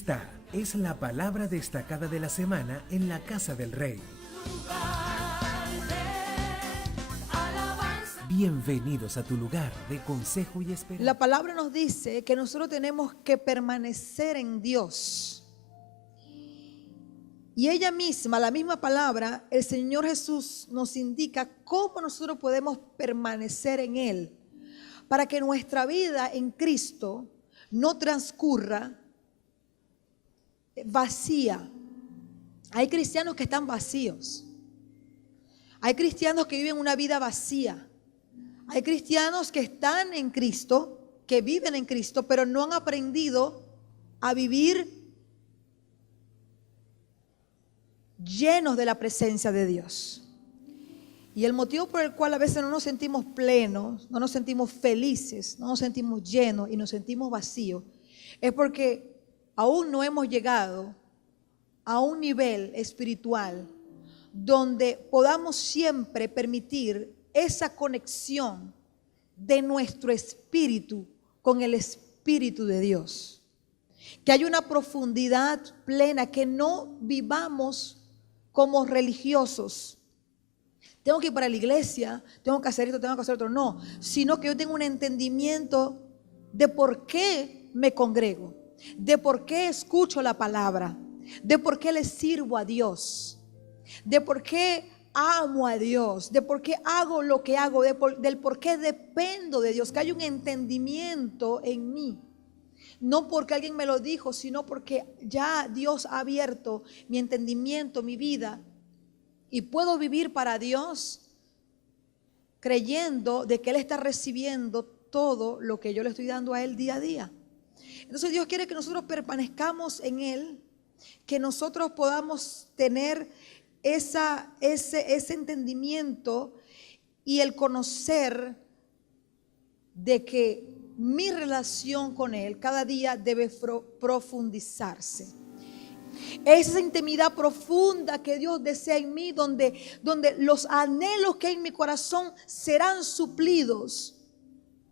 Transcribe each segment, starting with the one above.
Esta es la palabra destacada de la semana en la Casa del Rey. Bienvenidos a tu lugar de consejo y esperanza. La palabra nos dice que nosotros tenemos que permanecer en Dios. Y ella misma, la misma palabra, el Señor Jesús nos indica cómo nosotros podemos permanecer en Él, para que nuestra vida en Cristo no transcurra vacía. Hay cristianos que están vacíos. Hay cristianos que viven una vida vacía. Hay cristianos que están en Cristo, que viven en Cristo, pero no han aprendido a vivir llenos de la presencia de Dios. Y el motivo por el cual a veces no nos sentimos plenos, no nos sentimos felices, no nos sentimos llenos y nos sentimos vacíos, es porque aún no hemos llegado a un nivel espiritual donde podamos siempre permitir esa conexión de nuestro espíritu con el Espíritu de Dios. Que haya una profundidad plena, que no vivamos como religiosos. Tengo que ir para la iglesia, tengo que hacer esto, tengo que hacer otro. No, sino que yo tengo un entendimiento de por qué me congrego, de por qué escucho la palabra, de por qué le sirvo a Dios, de por qué amo a Dios, de por qué hago lo que hago, del por qué dependo de Dios. Que hay un entendimiento en mí. No porque alguien me lo dijo, sino porque ya Dios ha abierto mi entendimiento, mi vida, y puedo vivir para Dios creyendo de que Él está recibiendo todo lo que yo le estoy dando a Él día a día. Entonces Dios quiere que nosotros permanezcamos en Él, que nosotros podamos tener ese entendimiento y el conocer de que mi relación con Él cada día debe profundizarse. Es esa intimidad profunda que Dios desea en mí, donde los anhelos que hay en mi corazón serán suplidos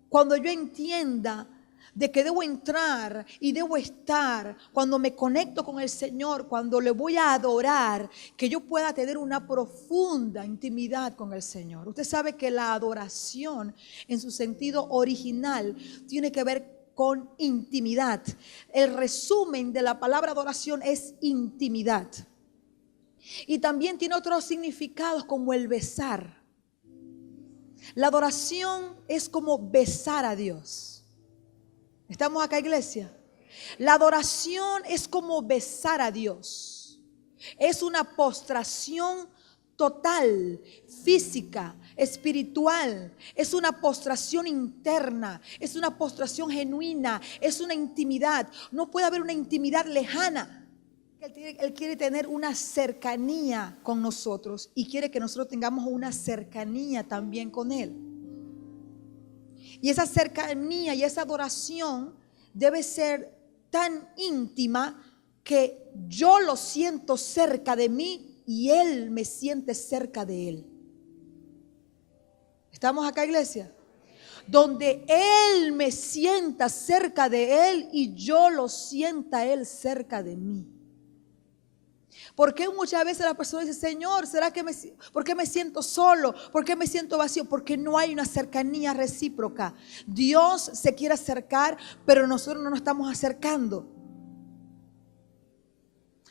cuando yo entienda de que debo entrar y debo estar, cuando me conecto con el Señor, cuando le voy a adorar, que yo pueda tener una profunda intimidad con el Señor. Usted sabe que la adoración en su sentido original tiene que ver con intimidad. El resumen de la palabra adoración es intimidad. Y también tiene otros significados como el besar. La adoración es como besar a Dios. ¿Estamos acá, iglesia? La adoración es como besar a Dios. Es una postración total, física, espiritual. Es una postración interna. Es una postración genuina. Es una intimidad. No puede haber una intimidad lejana. Él quiere tener una cercanía con nosotros y quiere que nosotros tengamos una cercanía también con Él. Y esa cercanía y esa adoración debe ser tan íntima que yo lo siento cerca de mí y Él me siente cerca de Él. ¿Estamos acá, iglesia? Donde Él me sienta cerca de Él y yo lo sienta Él cerca de mí. ¿Por qué muchas veces la persona dice, Señor, ¿por qué me siento solo? ¿Por qué me siento vacío? Porque no hay una cercanía recíproca. Dios se quiere acercar, pero nosotros no nos estamos acercando.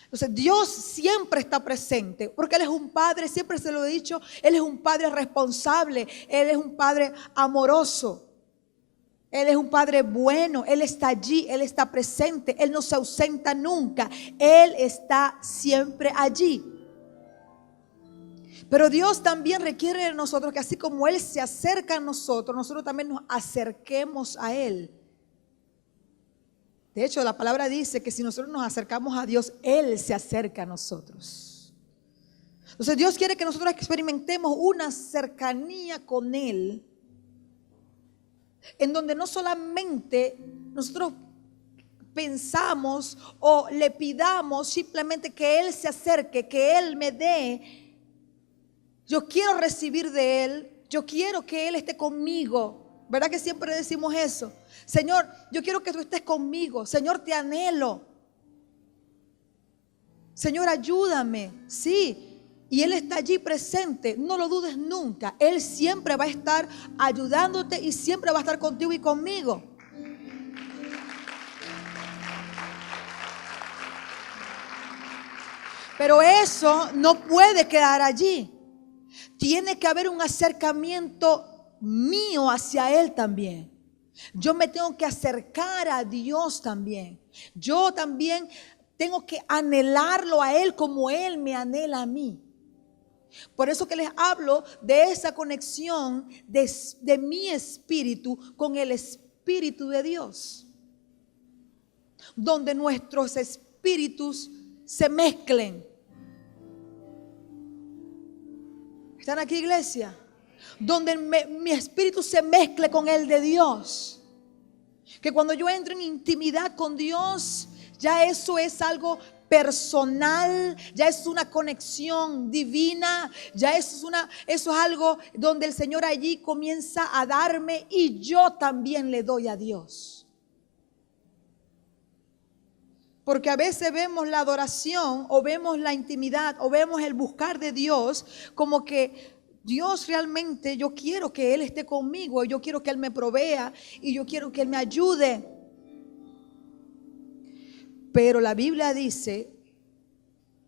Entonces Dios siempre está presente, porque Él es un Padre, siempre se lo he dicho, Él es un Padre responsable, Él es un Padre amoroso. Él es un Padre bueno, Él está allí, Él está presente, Él no se ausenta nunca, Él está siempre allí. Pero Dios también requiere de nosotros que así como Él se acerca a nosotros, nosotros también nos acerquemos a Él. De hecho, la palabra dice que si nosotros nos acercamos a Dios, Él se acerca a nosotros. Entonces Dios quiere que nosotros experimentemos una cercanía con Él, en donde no solamente nosotros pensamos o le pidamos simplemente que Él se acerque, que Él me dé. Yo quiero recibir de Él, yo quiero que Él esté conmigo. ¿Verdad que siempre decimos eso? Señor, yo quiero que tú estés conmigo. Señor, te anhelo. Señor, ayúdame. Sí. Y Él está allí presente. No lo dudes nunca. Él siempre va a estar ayudándote y siempre va a estar contigo y conmigo. Pero eso no puede quedar allí. Tiene que haber un acercamiento mío hacia Él también. Yo me tengo que acercar a Dios también. Yo también tengo que anhelarlo a Él como Él me anhela a mí. Por eso que les hablo de esa conexión de mi espíritu con el Espíritu de Dios. Donde nuestros espíritus se mezclen. ¿Están aquí, iglesia? Donde mi espíritu se mezcle con el de Dios. Que cuando yo entro en intimidad con Dios, ya eso es algo personal, ya es una conexión divina, ya eso es algo donde el Señor allí comienza a darme y yo también le doy a Dios. Porque a veces vemos la adoración o vemos la intimidad o vemos el buscar de Dios como que Dios realmente, yo quiero que Él esté conmigo, yo quiero que Él me provea y yo quiero que Él me ayude. Pero la Biblia dice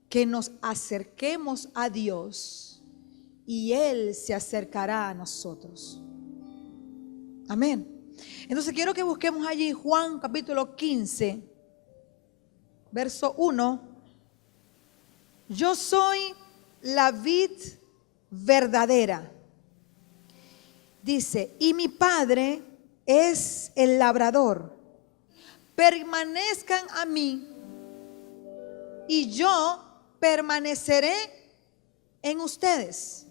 que nos acerquemos a Dios y Él se acercará a nosotros. Amén. Entonces quiero que busquemos allí Juan capítulo 15. Verso 1, yo soy la vid verdadera. Dice, y mi Padre es el labrador. Permanezcan a mí y yo permaneceré en ustedes.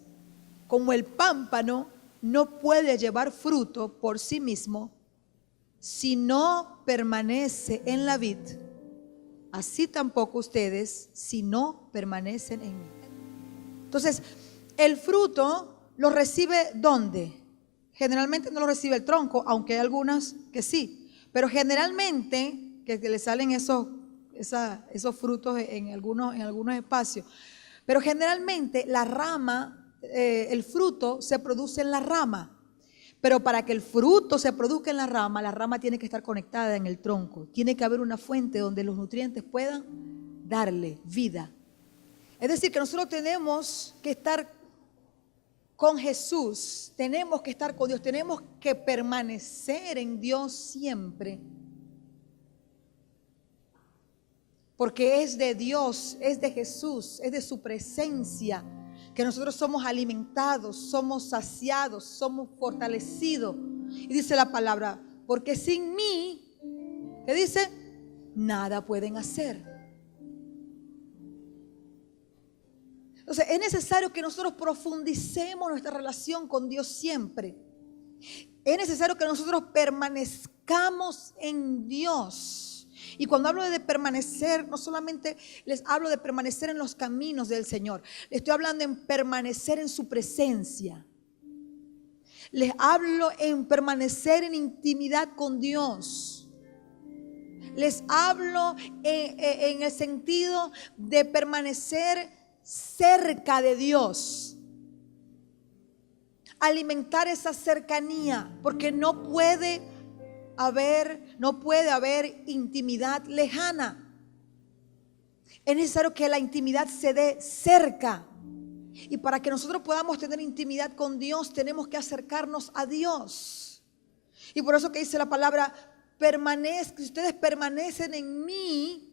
Como el pámpano no puede llevar fruto por sí mismo si no permanece en la vid, así tampoco ustedes si no permanecen en mí. Entonces, el fruto lo recibe ¿dónde? Generalmente no lo recibe el tronco, aunque hay algunas que sí. Pero generalmente, que le salen esos frutos en algunos espacios. Pero generalmente la rama, el fruto se produce en la rama. Pero para que el fruto se produzca en la rama tiene que estar conectada en el tronco. Tiene que haber una fuente donde los nutrientes puedan darle vida. Es decir, que nosotros tenemos que estar con Jesús, tenemos que estar con Dios, tenemos que permanecer en Dios siempre. Porque es de Dios, es de Jesús, es de su presencia que nosotros somos alimentados, somos saciados, somos fortalecidos. Y dice la palabra, porque sin mí, ¿qué dice? Nada pueden hacer. Entonces es necesario que nosotros profundicemos nuestra relación con Dios siempre. Es necesario que nosotros permanezcamos en Dios. Y cuando hablo de permanecer, no solamente les hablo de permanecer en los caminos del Señor. Les estoy hablando en permanecer en su presencia. Les hablo en permanecer en intimidad con Dios. Les hablo en el sentido de permanecer cerca de Dios. Alimentar esa cercanía, porque no puede haber intimidad lejana. Es necesario que la intimidad se dé cerca. Y para que nosotros podamos tener intimidad con Dios, tenemos que acercarnos a Dios. Y por eso que dice la palabra, si ustedes permanecen en mí,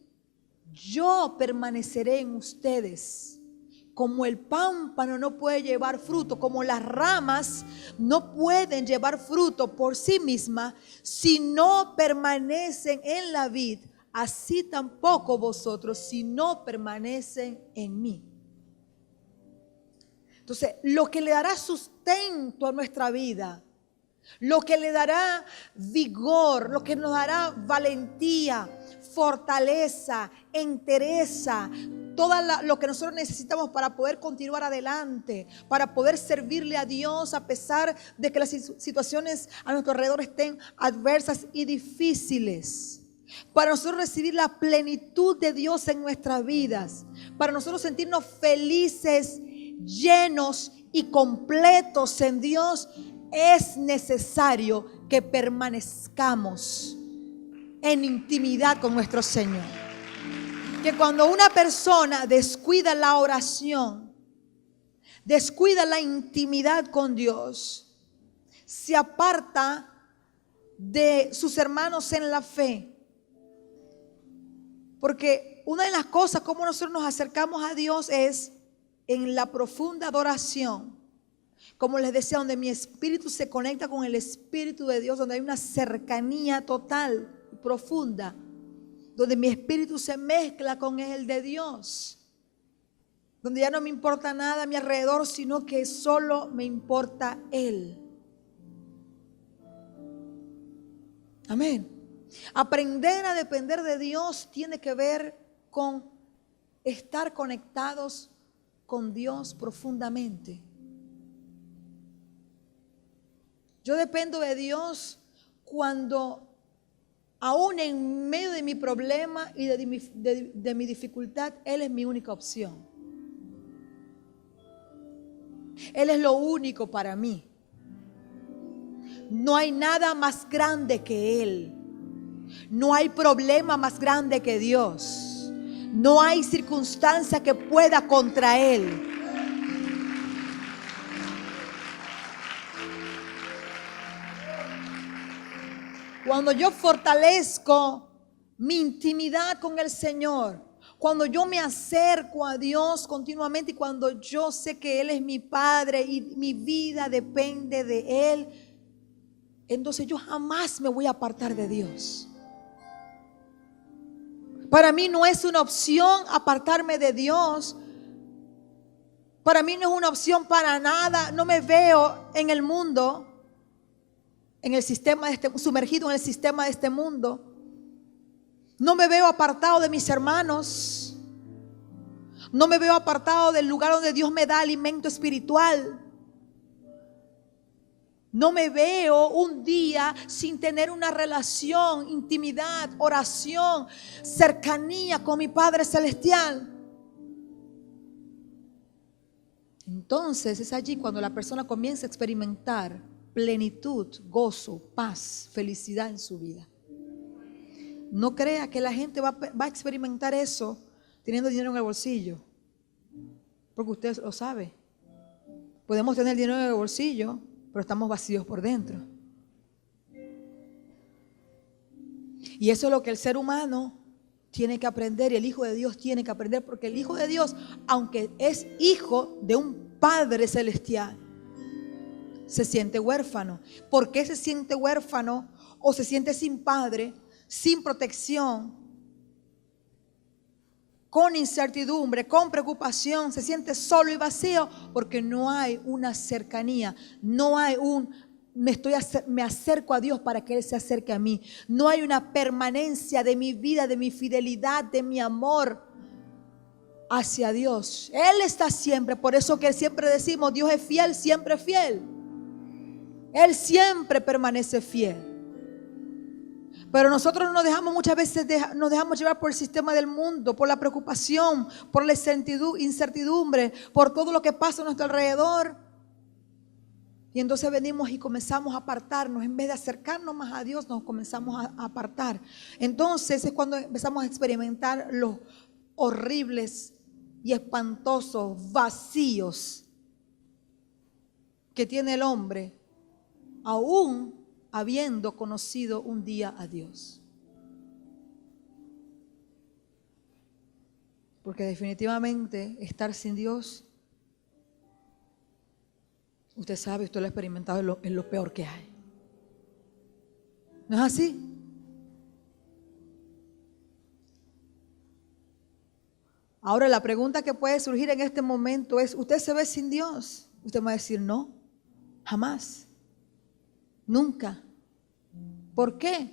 yo permaneceré en ustedes. Como el pámpano no puede llevar fruto, como las ramas no pueden llevar fruto por sí mismas, si no permanecen en la vid, así tampoco vosotros si no permanecen en mí. Entonces, lo que le dará sustento a nuestra vida, lo que le dará vigor, lo que nos dará valentía, fortaleza, entereza, todo lo que nosotros necesitamos para poder continuar adelante, para poder servirle a Dios a pesar de que las situaciones a nuestro alrededor estén adversas y difíciles. para nosotros recibir la plenitud de Dios en nuestras vidas, para nosotros sentirnos felices, llenos y completos en Dios, es necesario que permanezcamos en intimidad con nuestro Señor. Que cuando una persona descuida la oración, descuida la intimidad con Dios, se aparta de sus hermanos en la fe. Porque una de las cosas como nosotros nos acercamos a Dios es en la profunda adoración. Como les decía, donde mi espíritu se conecta con el Espíritu de Dios, donde hay una cercanía total, profunda, donde mi espíritu se mezcla con el de Dios, donde ya no me importa nada a mi alrededor, sino que solo me importa Él. Amén. Aprender a depender de Dios tiene que ver con estar conectados con Dios profundamente. Yo dependo de Dios cuando, aún en medio de mi problema y de mi dificultad, Él es mi única opción. Él es lo único para mí. No hay nada más grande que Él. No hay problema más grande que Dios. No hay circunstancia que pueda contra Él. Cuando yo fortalezco mi intimidad con el Señor, cuando yo me acerco a Dios continuamente y cuando yo sé que Él es mi Padre y mi vida depende de Él, entonces yo jamás me voy a apartar de Dios. Para mí no es una opción apartarme de Dios. Para mí no es una opción para nada. No me veo en el mundo, en el sistema sumergido en el sistema de este mundo. No me veo apartado de mis hermanos. No me veo apartado del lugar donde Dios me da alimento espiritual. No me veo un día sin tener una relación, intimidad, oración, cercanía con mi Padre Celestial. Entonces es allí cuando la persona comienza a experimentar plenitud, gozo, paz, felicidad en su vida. No crea que la gente va a experimentar eso teniendo dinero en el bolsillo, porque usted lo sabe. Podemos tener dinero en el bolsillo, pero estamos vacíos por dentro. Y eso es lo que el ser humano tiene que aprender y el Hijo de Dios tiene que aprender, porque el Hijo de Dios, aunque es hijo de un Padre Celestial, se siente huérfano. ¿Por qué se siente huérfano o se siente sin padre, sin protección, con incertidumbre, con preocupación? Se siente solo y vacío porque no hay una cercanía, no hay me acerco a Dios para que Él se acerque a mí. No hay una permanencia de mi vida, de mi fidelidad, de mi amor hacia Dios. Él está siempre, por eso que siempre decimos, Dios es fiel, siempre fiel. Él siempre permanece fiel. Pero nosotros nos dejamos muchas veces nos dejamos llevar por el sistema del mundo, por la preocupación, por la incertidumbre, por todo lo que pasa a nuestro alrededor. Y entonces venimos y comenzamos a apartarnos. En vez de acercarnos más a Dios, nos comenzamos a apartar. Entonces es cuando empezamos a experimentar los horribles y espantosos vacíos que tiene el hombre, aún habiendo conocido un día a Dios. Porque definitivamente estar sin Dios, usted sabe, usted lo ha experimentado, es lo peor que hay. ¿No es así? Ahora la pregunta que puede surgir en este momento es, ¿usted se ve sin Dios? Usted me va a decir, no, jamás, nunca. ¿Por qué?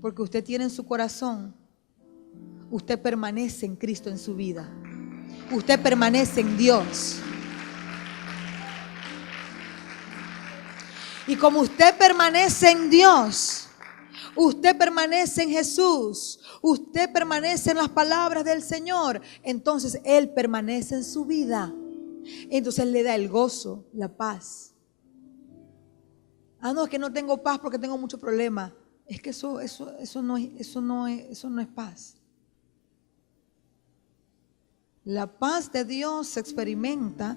Porque usted tiene en su corazón, usted permanece en Cristo en su vida. Usted permanece en Dios. Y como usted permanece en Dios, usted permanece en Jesús, usted permanece en las palabras del Señor, entonces Él permanece en su vida. Entonces le da el gozo, la paz. No, es que no tengo paz porque tengo mucho problema. Es que eso no es paz. La paz de Dios se experimenta.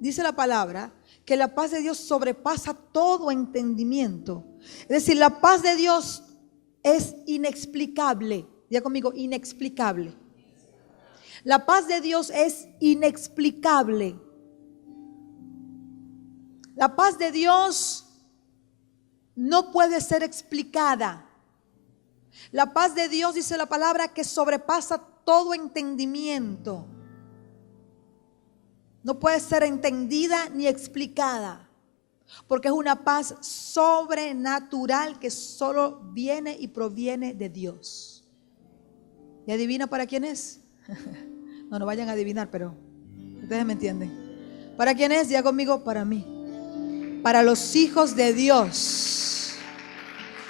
Dice la palabra que la paz de Dios sobrepasa todo entendimiento. Es decir, la paz de Dios es inexplicable. Diga conmigo, inexplicable. La paz de Dios es inexplicable. La paz de Dios no puede ser explicada. La paz de Dios, dice la palabra, que sobrepasa todo entendimiento. No puede ser entendida ni explicada, porque es una paz sobrenatural que solo viene y proviene de Dios. ¿Y adivina para quién es? No vayan a adivinar, pero ustedes me entienden. ¿Para quién es? Diga conmigo, para mí. Para los hijos de Dios.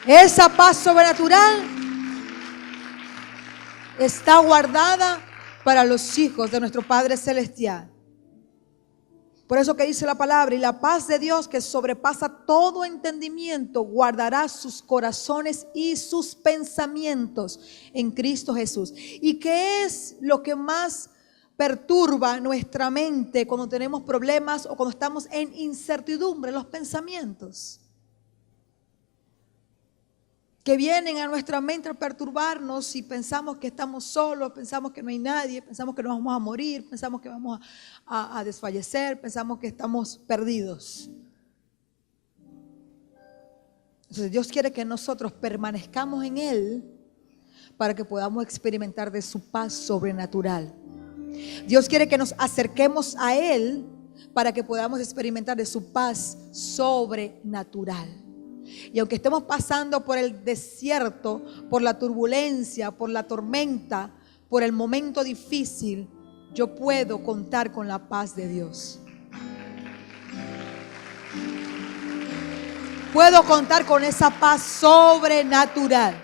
Esa paz sobrenatural está guardada para los hijos de nuestro Padre Celestial. Por eso que dice la palabra, y la paz de Dios que sobrepasa todo entendimiento, guardará sus corazones y sus pensamientos en Cristo Jesús. ¿Y qué es lo que más perturba nuestra mente cuando tenemos problemas o cuando estamos en incertidumbre? Los pensamientos que vienen a nuestra mente a perturbarnos y pensamos que estamos solos, pensamos que no hay nadie, pensamos que nos vamos a morir, pensamos que vamos a desfallecer, pensamos que estamos perdidos. Entonces Dios quiere que nosotros permanezcamos en Él para que podamos experimentar de su paz sobrenatural. Dios quiere que nos acerquemos a Él para que podamos experimentar de su paz sobrenatural. Y aunque estemos pasando por el desierto, por la turbulencia, por la tormenta, por el momento difícil, yo puedo contar con la paz de Dios. Puedo contar con esa paz sobrenatural.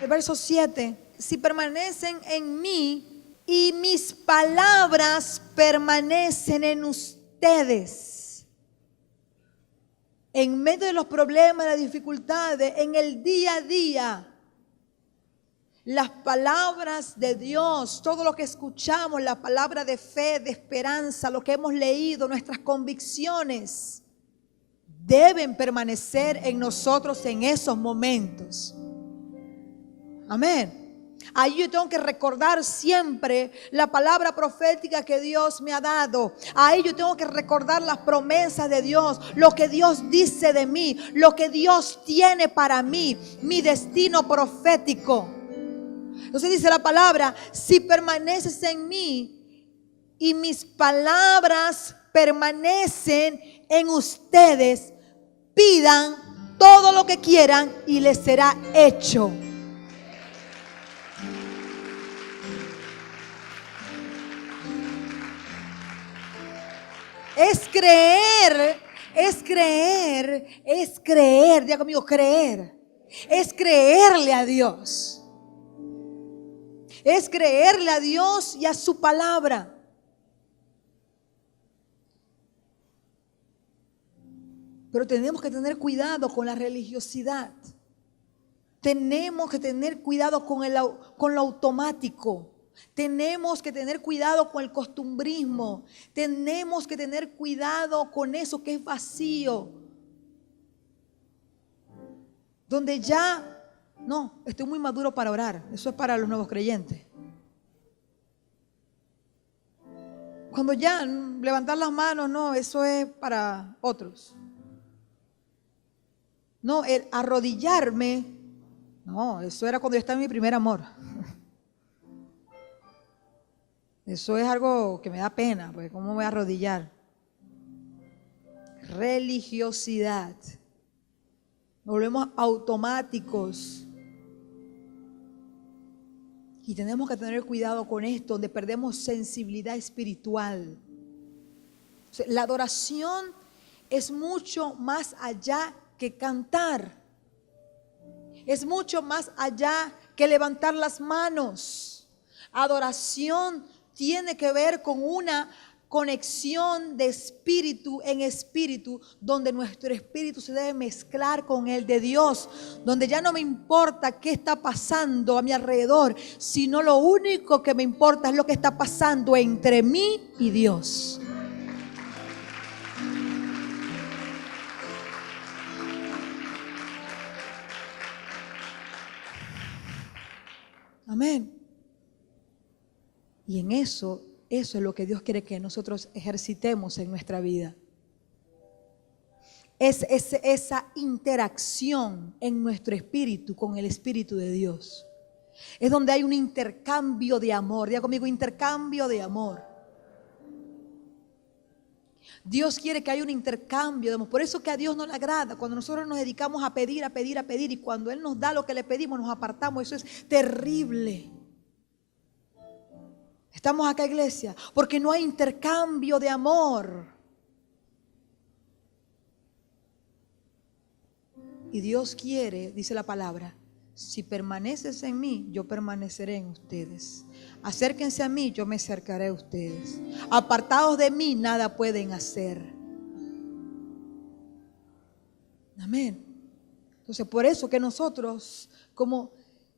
El verso 7, si permanecen en mí y mis palabras permanecen en ustedes. En medio de los problemas, las dificultades, en el día a día, las palabras de Dios, todo lo que escuchamos, la palabra de fe, de esperanza, lo que hemos leído, nuestras convicciones, deben permanecer en nosotros en esos momentos. Amén. Ahí yo tengo que recordar siempre la palabra profética que Dios me ha dado. Ahí yo tengo que recordar las promesas de Dios, lo que Dios dice de mí, lo que Dios tiene para mí, mi destino profético. Entonces dice la palabra, si permaneces en mí y mis palabras permanecen en ustedes, pidan todo lo que quieran y les será hecho. Es creer, diga conmigo, creer. Es creerle a Dios. Es creerle a Dios y a su palabra. Pero tenemos que tener cuidado con la religiosidad. Tenemos que tener cuidado con lo automático. Tenemos que tener cuidado con el costumbrismo. Tenemos que tener cuidado con eso que es vacío. Donde ya, no, estoy muy maduro para orar. Eso es para los nuevos creyentes. Cuando ya levantar las manos, no, eso es para otros. No, el arrodillarme, no, eso era cuando yo estaba en mi primer amor. Eso es algo que me da pena, porque ¿cómo me voy a arrodillar? Religiosidad. Nos volvemos automáticos. Y tenemos que tener cuidado con esto, donde perdemos sensibilidad espiritual. O sea, la adoración es mucho más allá que cantar. es mucho más allá que levantar las manos. Adoración tiene que ver con una conexión de espíritu en espíritu, donde nuestro espíritu se debe mezclar con el de Dios, donde ya no me importa qué está pasando a mi alrededor, sino lo único que me importa es lo que está pasando entre mí y Dios. Amén. Y en eso es lo que Dios quiere que nosotros ejercitemos en nuestra vida. Es esa interacción en nuestro espíritu con el Espíritu de Dios. Es donde hay un intercambio de amor. Diga conmigo, intercambio de amor. Dios quiere que haya un intercambio de amor. Por eso que a Dios no le agrada cuando nosotros nos dedicamos a pedir, a pedir, a pedir, y cuando Él nos da lo que le pedimos nos apartamos. Eso es terrible. Estamos acá, iglesia, porque no hay intercambio de amor. Y Dios quiere, dice la palabra, si permaneces en mí, yo permaneceré en ustedes. Acérquense a mí, yo me acercaré a ustedes. Apartados de mí, nada pueden hacer. Amén. Entonces, por eso que nosotros, como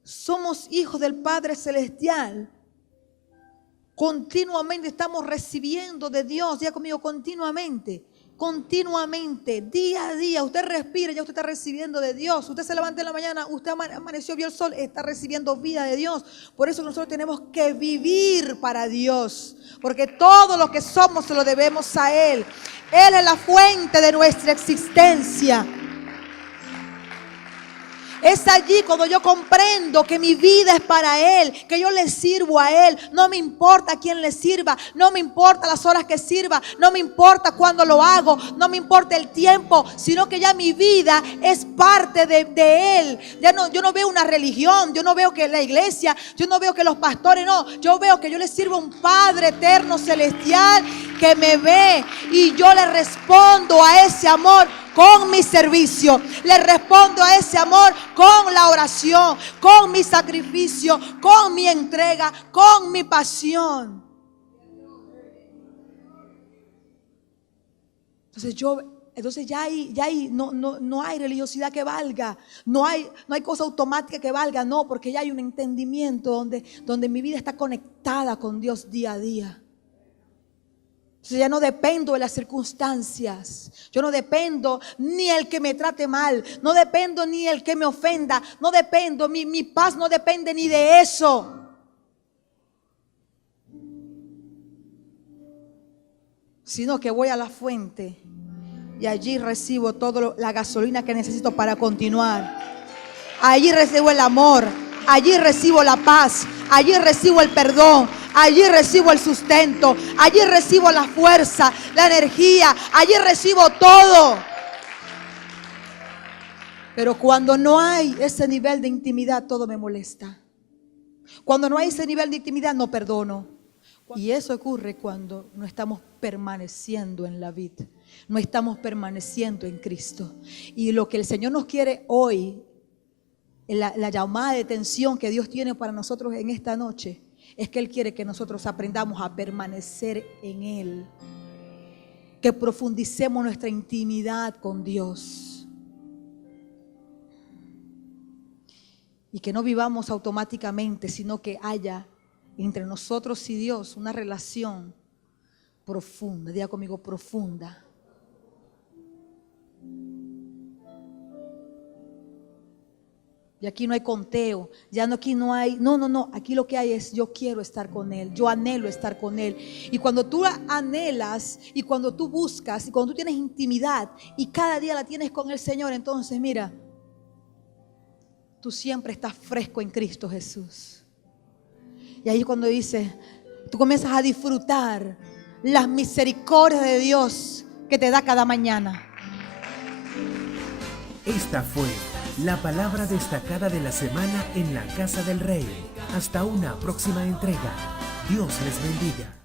somos hijos del Padre Celestial, continuamente estamos recibiendo de Dios. Diga conmigo, continuamente, día a día. Usted respira, ya usted está recibiendo de Dios. Usted se levanta en la mañana, usted amaneció, vio el sol, está recibiendo vida de Dios. Por eso nosotros tenemos que vivir para Dios, porque todo lo que somos se lo debemos a Él. Él es la fuente de nuestra existencia. Es allí cuando yo comprendo que mi vida es para Él, que yo le sirvo a Él. No me importa a quién le sirva, no me importa las horas que sirva, no me importa cuándo lo hago, no me importa el tiempo, sino que ya mi vida es parte de Él. Ya no, yo no veo una religión, yo no veo que la iglesia, yo no veo que los pastores, no. Yo veo que yo le sirvo a un Padre eterno, celestial, que me ve y yo le respondo a ese amor con mi servicio, le respondo a ese amor con la oración, con mi sacrificio, con mi entrega, con mi pasión. Entonces no hay religiosidad que valga, no hay cosa automática que valga, no, porque ya hay un entendimiento donde mi vida está conectada con Dios día a día. Entonces ya no dependo de las circunstancias. Yo no dependo ni el que me trate mal. No dependo ni el que me ofenda. No dependo, mi paz no depende ni de eso. Sino que voy a la fuente y allí recibo toda la gasolina que necesito para continuar. Allí recibo el amor. Allí recibo la paz. Allí recibo el perdón. Allí recibo el sustento, allí recibo la fuerza, la energía, allí recibo todo. Pero cuando no hay ese nivel de intimidad, todo me molesta. Cuando no hay ese nivel de intimidad, no perdono. Y eso ocurre cuando no estamos permaneciendo en la vid, no estamos permaneciendo en Cristo. Y lo que el Señor nos quiere hoy, la llamada de atención que Dios tiene para nosotros en esta noche, es que Él quiere que nosotros aprendamos a permanecer en Él, que profundicemos nuestra intimidad con Dios y que no vivamos automáticamente, sino que haya entre nosotros y Dios una relación profunda. Diga conmigo, profunda. Y aquí no hay conteo, aquí no hay, no, aquí lo que hay es yo quiero estar con Él, yo anhelo estar con Él. Y cuando tú anhelas y cuando tú buscas y cuando tú tienes intimidad y cada día la tienes con el Señor, entonces mira, tú siempre estás fresco en Cristo Jesús. Y ahí cuando dice, tú comienzas a disfrutar las misericordias de Dios que te da cada mañana. Esta fue la palabra destacada de la semana en la Casa del Rey. Hasta una próxima entrega. Dios les bendiga.